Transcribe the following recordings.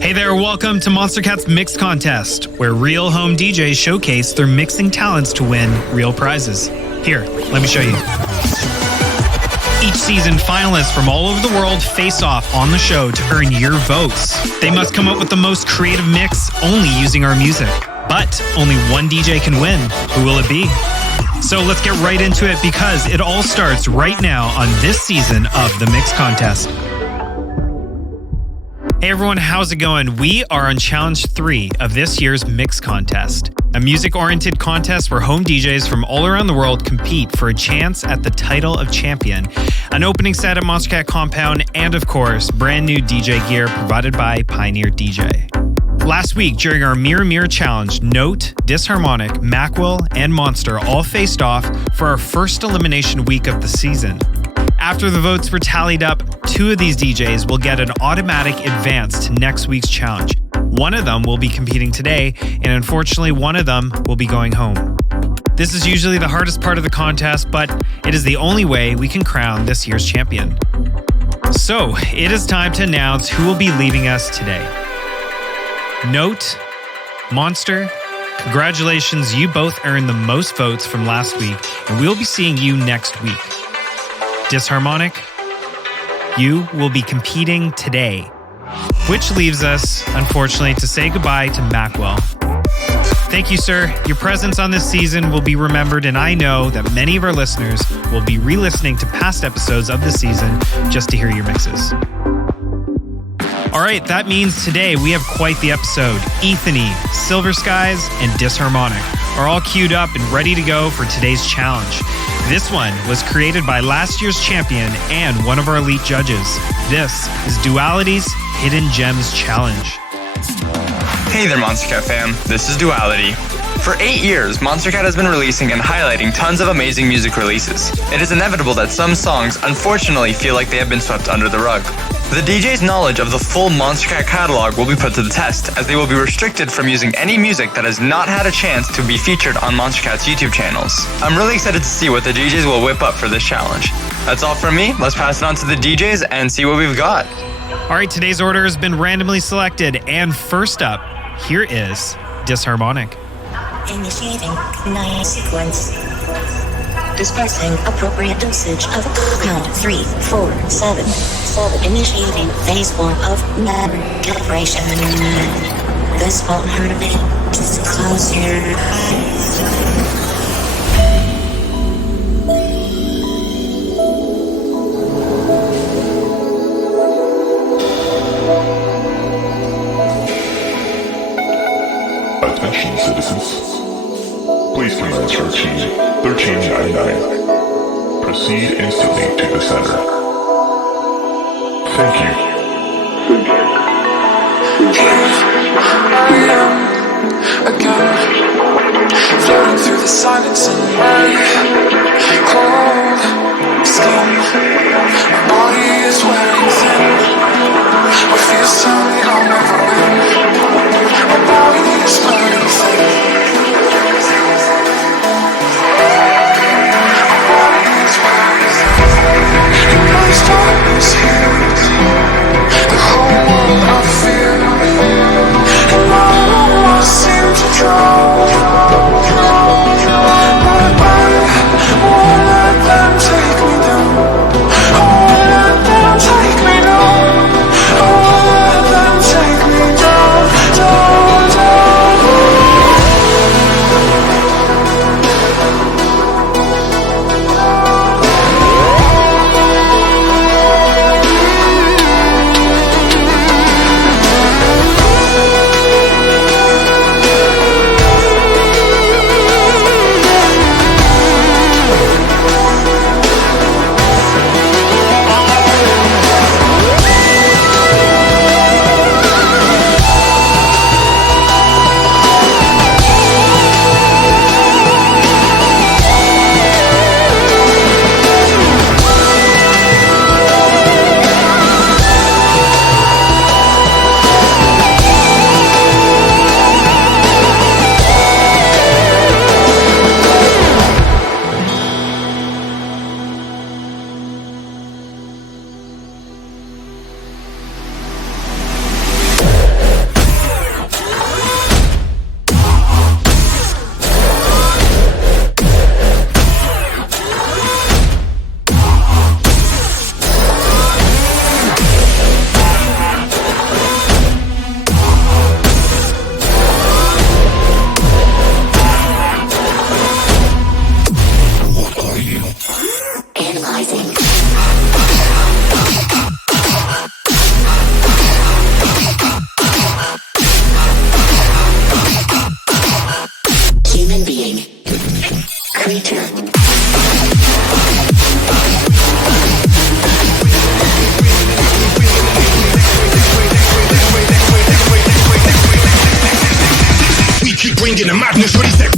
Hey there, welcome to Monstercat's Mix Contest, where real home DJs showcase their mixing talents to win real prizes. Here, let me show you. Each season, finalists from all over the world face off on the show to earn your votes. They must come up with the most creative mix only using our music. But only one DJ can win. Who will it be? So let's get right into it because it all starts right now on this season of the Mix Contest. Hey everyone, how's it going? We are on Challenge 3 of this year's Mix Contest, a music-oriented contest where home DJs from all around the world compete for a chance at the title of champion, an opening set at Monstercat Compound, and of course, brand new DJ gear provided by Pioneer DJ. Last week, during our Mirror Mirror Challenge, Note, Disharmonic, Macwill, and Monster all faced off for our first elimination week of the season. After the votes were tallied up, two of these DJs will get an automatic advance to next week's challenge. One of them will be competing today, and unfortunately, one of them will be going home. This is usually the hardest part of the contest, but it is the only way we can crown this year's champion. So, it is time to announce who will be leaving us today. Note, Monster, congratulations, you both earned the most votes from last week, and we'll be seeing you next week. Disharmonic, you will be competing today, which leaves us, unfortunately, to say goodbye to Macwill. Thank you, sir. Your presence on this season will be remembered, and I know that many of our listeners will be re-listening to past episodes of the season just to hear your mixes. All right, that means today we have quite the episode. Ethany, Silver Skies, and Disharmonic are all queued up and ready to go for today's challenge. This one was created by last year's champion and one of our elite judges. This is Duality's Hidden Gems Challenge. Hey there, Monstercat fam. This is Duality. For 8 years, Monstercat has been releasing and highlighting tons of amazing music releases. It is inevitable that some songs unfortunately feel like they have been swept under the rug. The DJ's knowledge of the full Monstercat catalog will be put to the test, as they will be restricted from using any music that has not had a chance to be featured on Monstercat's YouTube channels. I'm really excited to see what the DJs will whip up for this challenge. That's all from me. Let's pass it on to the DJs and see what we've got. All right, today's order has been randomly selected, and first up, here is Disharmonic. Initiating Naya sequence. Dispersing appropriate dosage of count 3, 4, 7. Initiating phase 1 of memory calibration. This won't hurt a bit. Just close your eyes. Attention citizens. Please commence routine 1399. Proceed instantly to the center. Thank you. I am again, floating through the silence in my cold skin. My body is wearing thin. What feels tell me I'll never win. My body is wearing thin. Darkness here, the whole world of fear, and I seem to drown. But I won't let them take me down. I won't let them in the madness, what he said.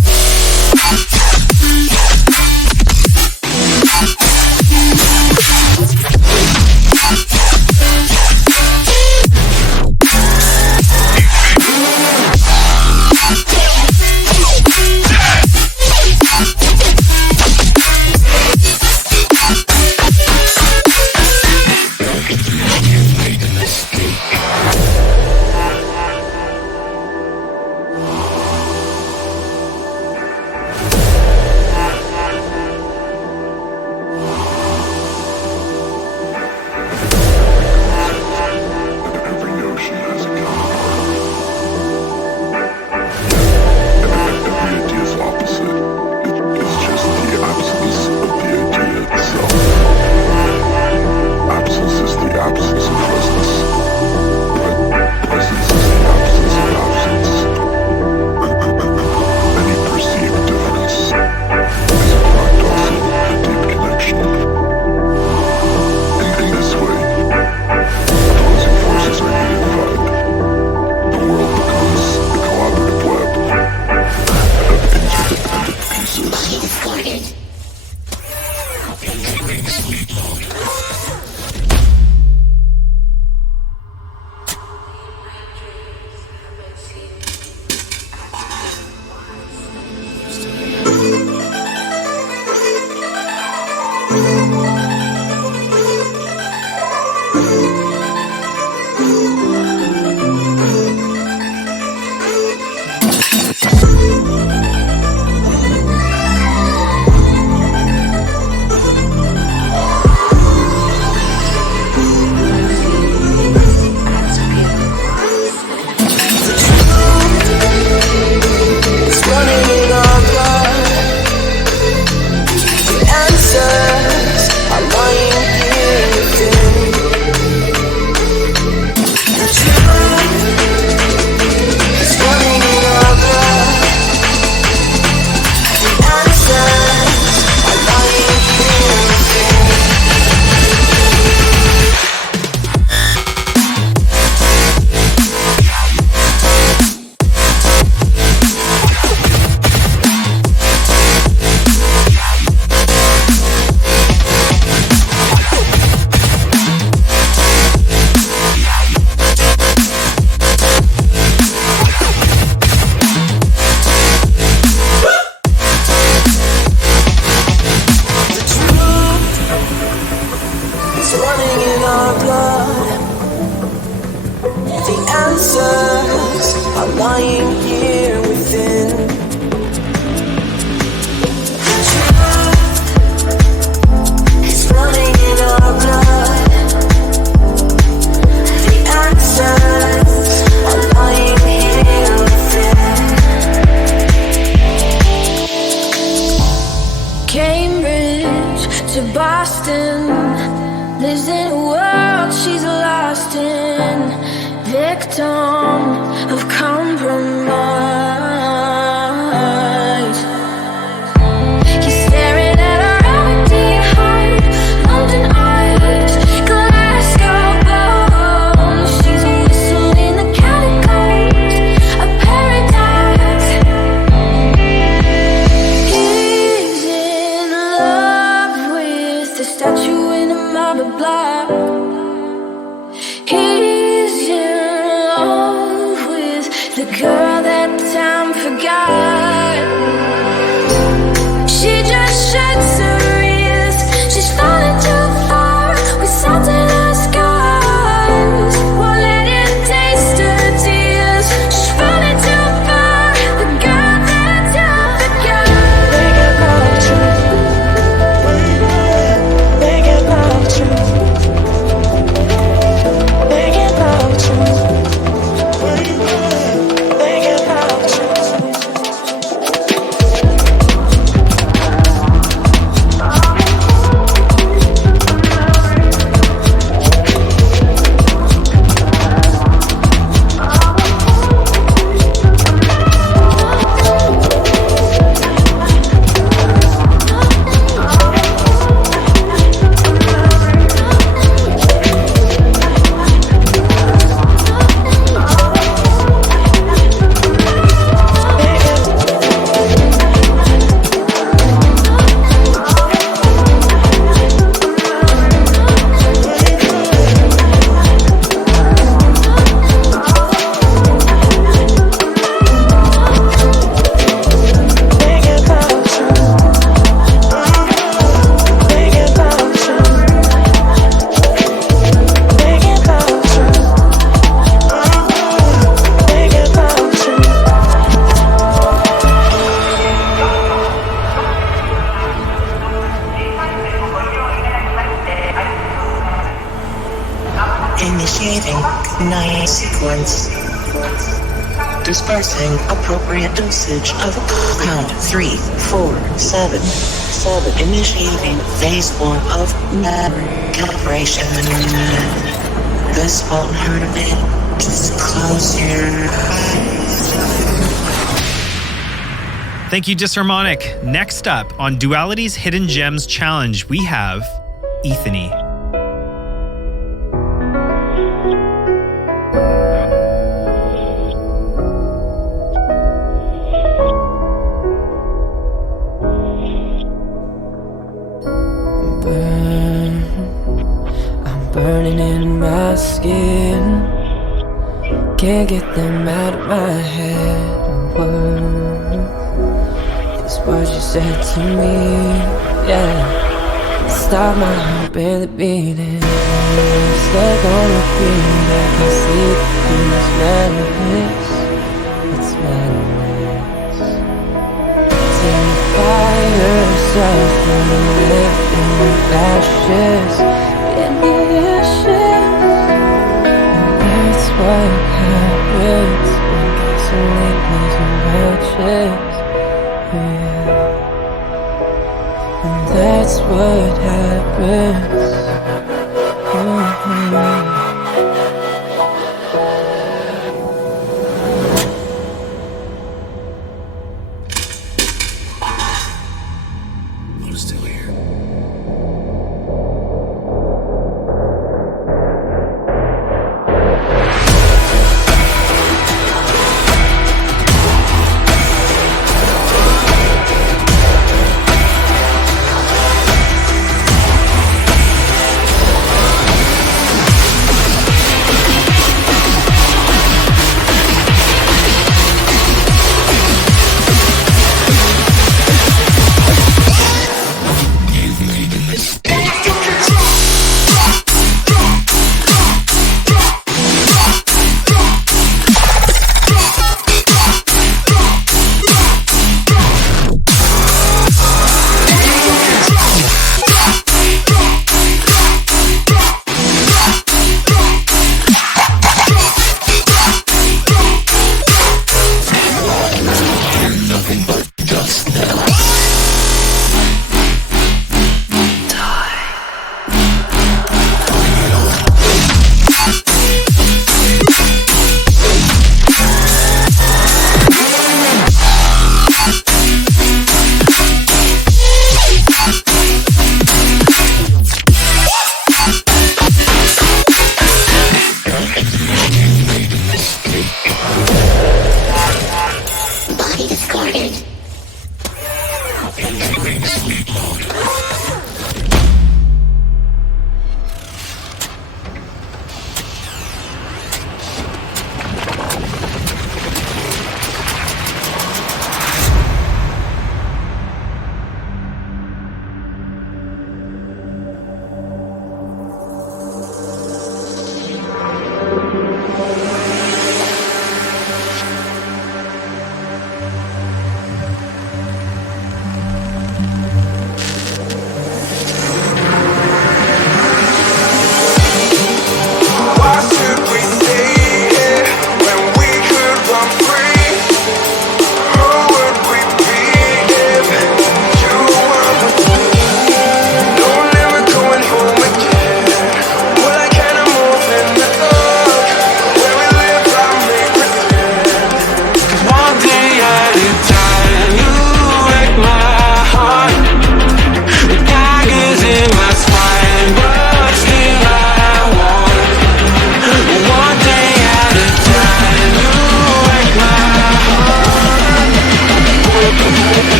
He's in love with the girl that time Initiating night sequence. Dispersing appropriate dosage of count 3, 4, 7. Initiating phase 1 of memory calibration. This won't hurt a bit. Just close your eyes. Thank you, Disharmonic. Next up on Duality's Hidden Gems Challenge, we have Ethany. Burning in my skin, can't get them out of my head. Words, these words you said to me, yeah, stop my heart barely beating. Stuck on repeat, I can see through this madness. It's madness. Terrify yourself from the living ashes. In the ashes, and that's what happens when gasoline plays with matches. Yeah, and that's what happens. I'm still here.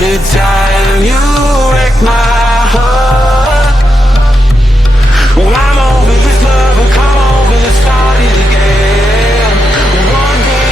the time you wreck my heart. Well, I'm over this love, but come over, let's start it again. One day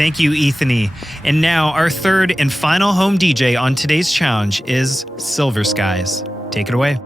Thank you, Ethany. And now our third and final home DJ on today's challenge is Silver Skies. Take it away.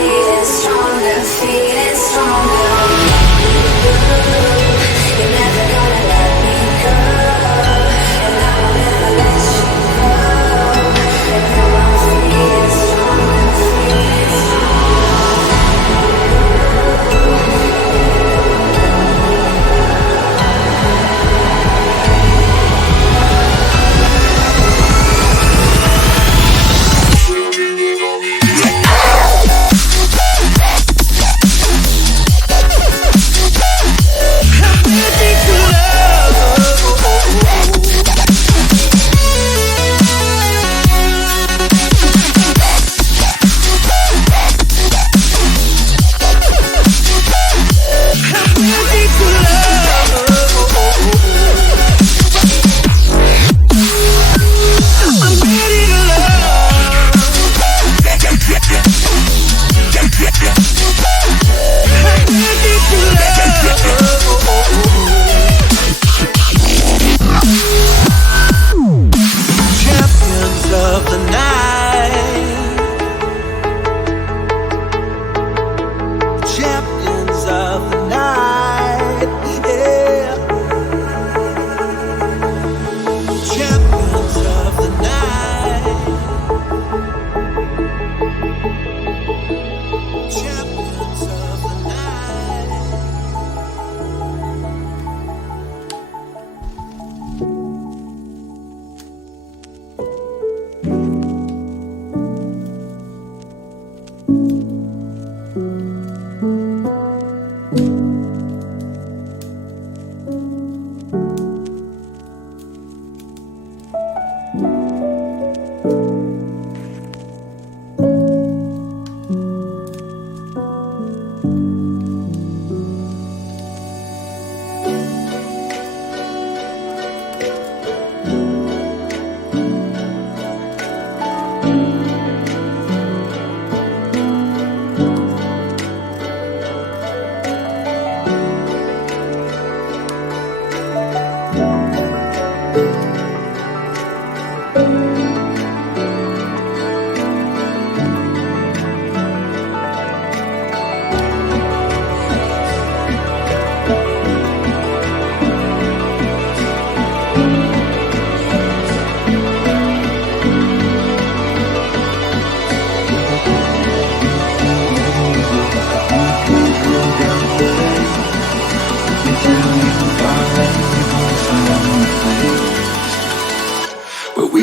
feeling stronger, feeling stronger. You're never gonna let me go, and I will never let you go. And now I'm feeling stronger, feeling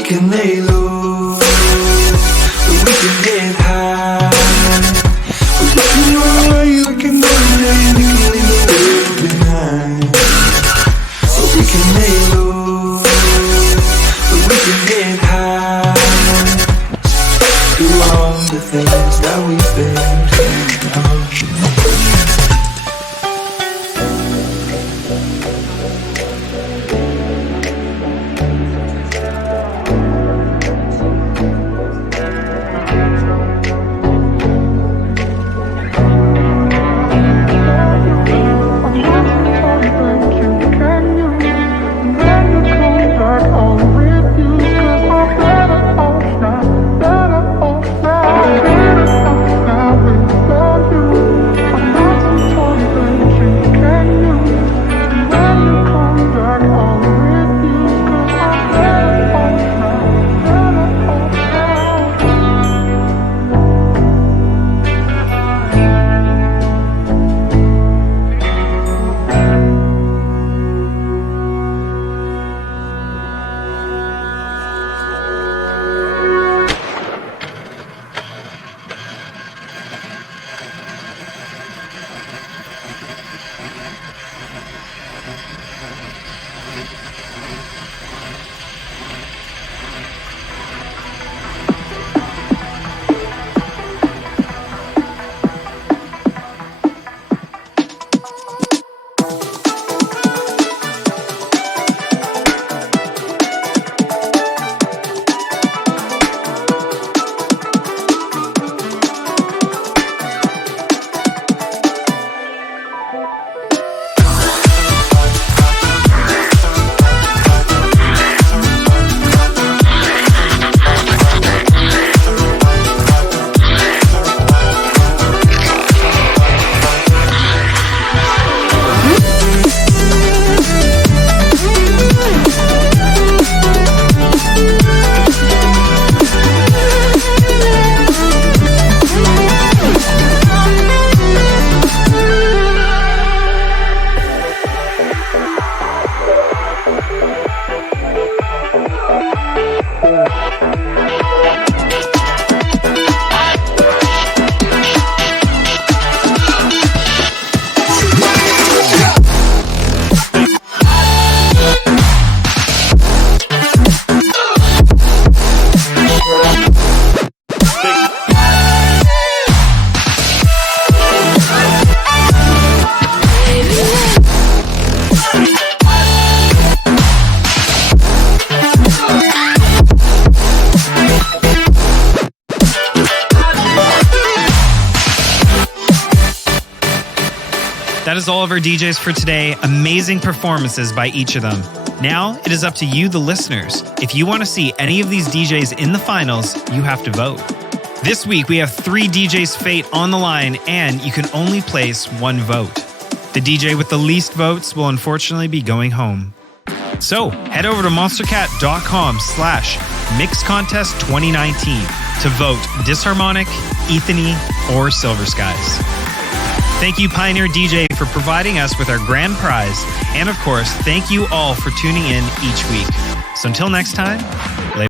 can lay low, but we can get high. But we can go away, we can go away, we can leave the world behind. But we can lay low, but we can get high. Do all the things that we've been dreaming of. Now That is all of our DJs for today. Amazing performances by each of them. Now, it is up to you, the listeners. If you want to see any of these DJs in the finals, you have to vote. This week, we have 3 DJs' fate on the line, and you can only place 1 vote. The DJ with the least votes will unfortunately be going home. So, head over to monstercat.com/mixcontest2019 to vote Disharmonic, Ethany, or Silver Skies. Thank you, Pioneer DJ, for providing us with our grand prize. And of course, thank you all for tuning in each week. So until next time,